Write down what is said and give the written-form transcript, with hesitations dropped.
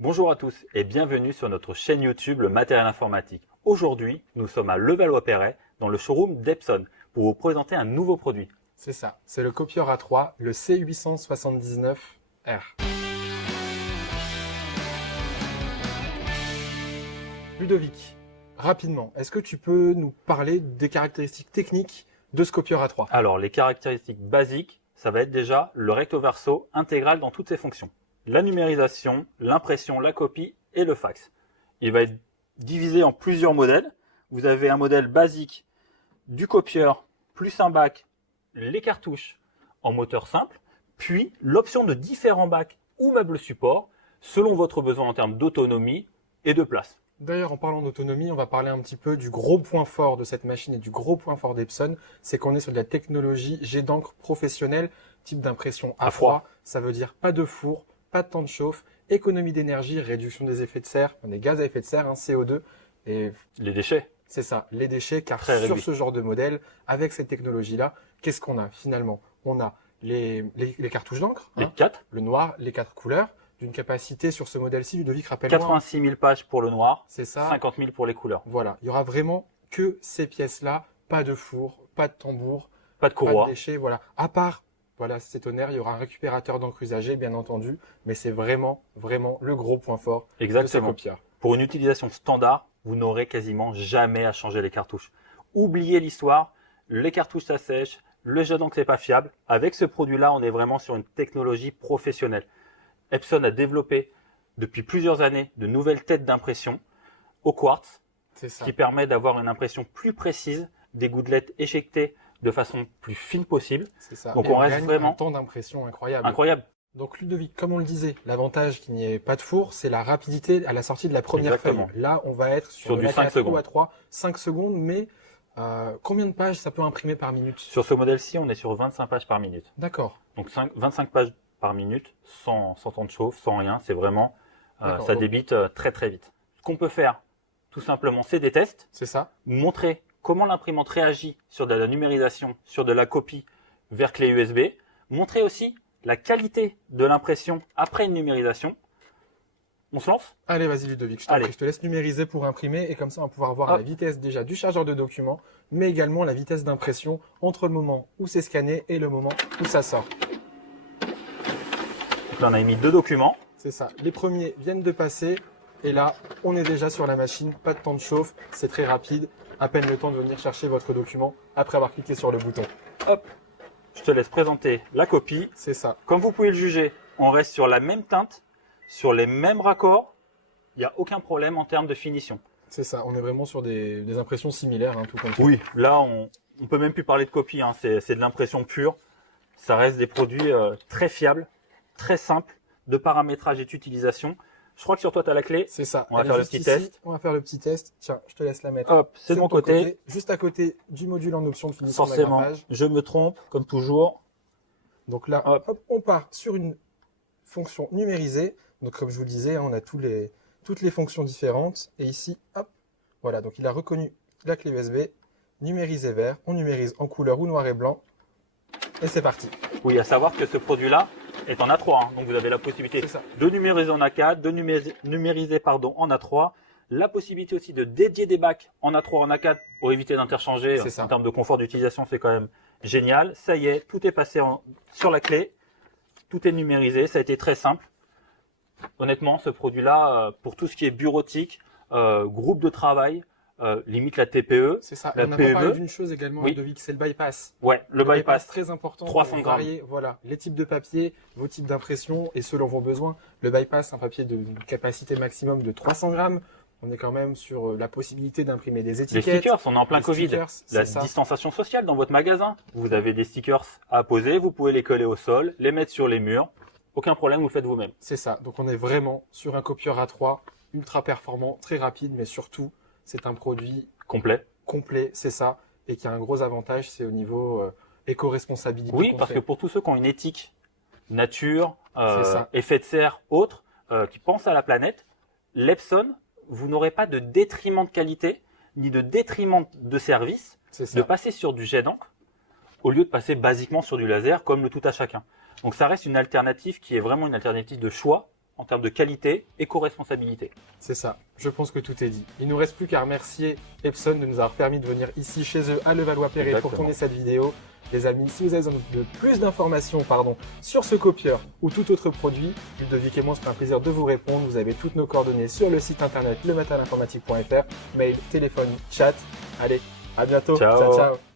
Bonjour à tous et bienvenue sur notre chaîne YouTube Le Matériel Informatique. Aujourd'hui, nous sommes à Levallois-Perret dans le showroom d'Epson pour vous présenter un nouveau produit. C'est ça, c'est le copieur A3, le C879R. Ludovic, rapidement, est-ce que tu peux nous parler des caractéristiques techniques de ce copieur A3? Alors, les caractéristiques basiques, ça va être déjà le recto verso intégral dans toutes ses fonctions. La numérisation, l'impression, la copie et le fax. Il va être divisé en plusieurs modèles. Vous avez un modèle basique du copieur plus un bac, les cartouches en moteur simple, puis l'option de différents bacs ou meubles support selon votre besoin en termes d'autonomie et de place. D'ailleurs, en parlant d'autonomie, on va parler un petit peu du gros point fort de cette machine et du gros point fort d'Epson, c'est qu'on est sur de la technologie jet d'encre professionnelle, type d'impression à froid. Ça veut dire pas de four, pas de temps de chauffe, économie d'énergie, réduction des effets de serre, des gaz à effet de serre, CO2 et les déchets. C'est ça, les déchets, car Très sur réduit. ce genre de modèle, avec cette technologie-là, qu'est-ce qu'on a finalement? On a les cartouches d'encre, Les 4. le noir, les 4 couleurs, d'une capacité sur ce modèle-ci, Ludovic, rappelle-moi. 86 000 pages pour le noir, C'est ça. 50 000 pour les couleurs. Voilà, il y aura vraiment que ces pièces-là, pas de four, pas de tambour, Pas de pas courroie. de déchets, voilà. À part, voilà, c'est tonnerre, il y aura un récupérateur d'encre usagée, bien entendu, mais c'est vraiment le gros point fort de ce Exactement. copieur. Pour une utilisation standard, vous n'aurez quasiment jamais à changer les cartouches. Oubliez l'histoire, les cartouches ça sèche, le jet d'encre c'est pas fiable. Avec ce produit-là, on est vraiment sur une technologie professionnelle. Epson a développé depuis plusieurs années de nouvelles têtes d'impression au quartz, C'est ce ça. qui permet d'avoir une impression plus précise, des gouttelettes éjectées de façon plus fine possible. C'est ça. Donc Et on reste gagne vraiment un temps d'impression incroyable. Incroyable. Donc Ludovic, comme on le disait, l'avantage qu'il n'y ait pas de four, c'est la rapidité à la sortie de la première Exactement. feuille. Là, on va être Sur sur du le 5 A4 secondes. ou A3, 5 secondes, mais combien de pages ça peut imprimer par minute? Sur ce modèle-ci, on est sur 25 pages par minute. D'accord. Donc 25 pages par minute, sans temps de chauffe, sans rien. C'est vraiment, D'accord, ça donc- débite très très vite. Ce qu'on peut faire, tout simplement, c'est des tests. C'est ça. Montrer comment l'imprimante réagit sur de la numérisation, sur de la copie vers clé USB. Montrer aussi la qualité de l'impression après une numérisation. On se lance? Allez, vas-y Ludovic, je t'en Allez. prie, je te laisse numériser pour imprimer et comme ça on va pouvoir voir Hop. la vitesse déjà du chargeur de documents, mais également la vitesse d'impression entre le moment où c'est scanné et le moment où ça sort. Donc là, on a émis 2 documents. C'est ça. Les premiers viennent de passer et là, on est déjà sur la machine, pas de temps de chauffe, c'est très rapide, à peine le temps de venir chercher votre document après avoir cliqué sur le bouton. Hop, je te laisse présenter la copie. C'est ça. Comme vous pouvez le juger, on reste sur la même teinte, sur les mêmes raccords. Il n'y a aucun problème en termes de finition. C'est ça. On est vraiment sur des impressions similaires, tout comme ça. Oui, là, on peut même plus parler de copie. Hein. C'est de l'impression pure. Ça reste des produits très fiables, très simples de paramétrage et d'utilisation. Je crois que sur toi, tu as la clé. C'est ça. On va Elle est faire le juste petit ici. test. On va faire le petit test. Tiens, je te laisse la mettre. Hop, c'est de mon ton côté. juste à côté du module en option de finition Forcément, d'agrafage. je me trompe, comme toujours. Donc là, Hop. hop, on part sur une fonction numérisée. Donc comme je vous le disais, on a toutes les fonctions différentes. Et ici, hop, voilà. Donc il a reconnu la clé USB, numérisé vert. On numérise en couleur ou noir et blanc. Et c'est parti. Oui, à savoir que ce produit-là est en A3. Hein. Donc, vous avez la possibilité C'est ça. de numériser en A4, de numériser en A3. La possibilité aussi de dédier des bacs en A3, en A4 pour éviter d'interchanger. C'est ça. En termes de confort d'utilisation, c'est quand même génial. Ça y est, tout est passé sur la clé. Tout est numérisé. Ça a été très simple. Honnêtement, ce produit-là, pour tout ce qui est bureautique, groupe de travail, limite la TPE. C'est ça. La Et on n'a pas parlé PME. d'une chose également, Oui. Ludovic, c'est le bypass. Ouais, le bypass. très important 300 pour varier, voilà, les types de papier, vos types d'impression et selon vos besoins. Le bypass, un papier de capacité maximum de 300 grammes. On est quand même sur la possibilité d'imprimer des Les étiquettes. stickers, on est en plein Les Covid. stickers, La c'est ça. distanciation sociale dans votre magasin. Vous avez des stickers à poser, vous pouvez les coller au sol, les mettre sur les murs. Aucun problème, vous le faites vous-même. C'est ça. Donc on est vraiment sur un copieur A3 ultra performant, très rapide, mais surtout, c'est un produit Complet. complet, c'est ça, et qui a un gros avantage, c'est au niveau éco-responsabilité. Oui, qu'on parce fait. que pour tous ceux qui ont une éthique, nature, C'est ça. effet de serre, autres, qui pensent à la planète, l'Epson, vous n'aurez pas de détriment de qualité, ni de détriment de service, C'est de ça. passer sur du jet d'encre, au lieu de passer basiquement sur du laser, comme le tout à chacun. Donc ça reste une alternative qui est vraiment une alternative de choix en termes de qualité, éco-responsabilité. C'est ça, je pense que tout est dit. Il nous reste plus qu'à remercier Epson de nous avoir permis de venir ici chez eux à Levallois-Perret pour Exactement. tourner cette vidéo. Les amis, si vous avez besoin de plus d'informations sur ce copieur ou tout autre produit, Ludovic et moi, c'est un plaisir de vous répondre. Vous avez toutes nos coordonnées sur le site internet lematalinformatique.fr, mail, téléphone, chat. Allez, à bientôt. Ciao. Ciao, ciao.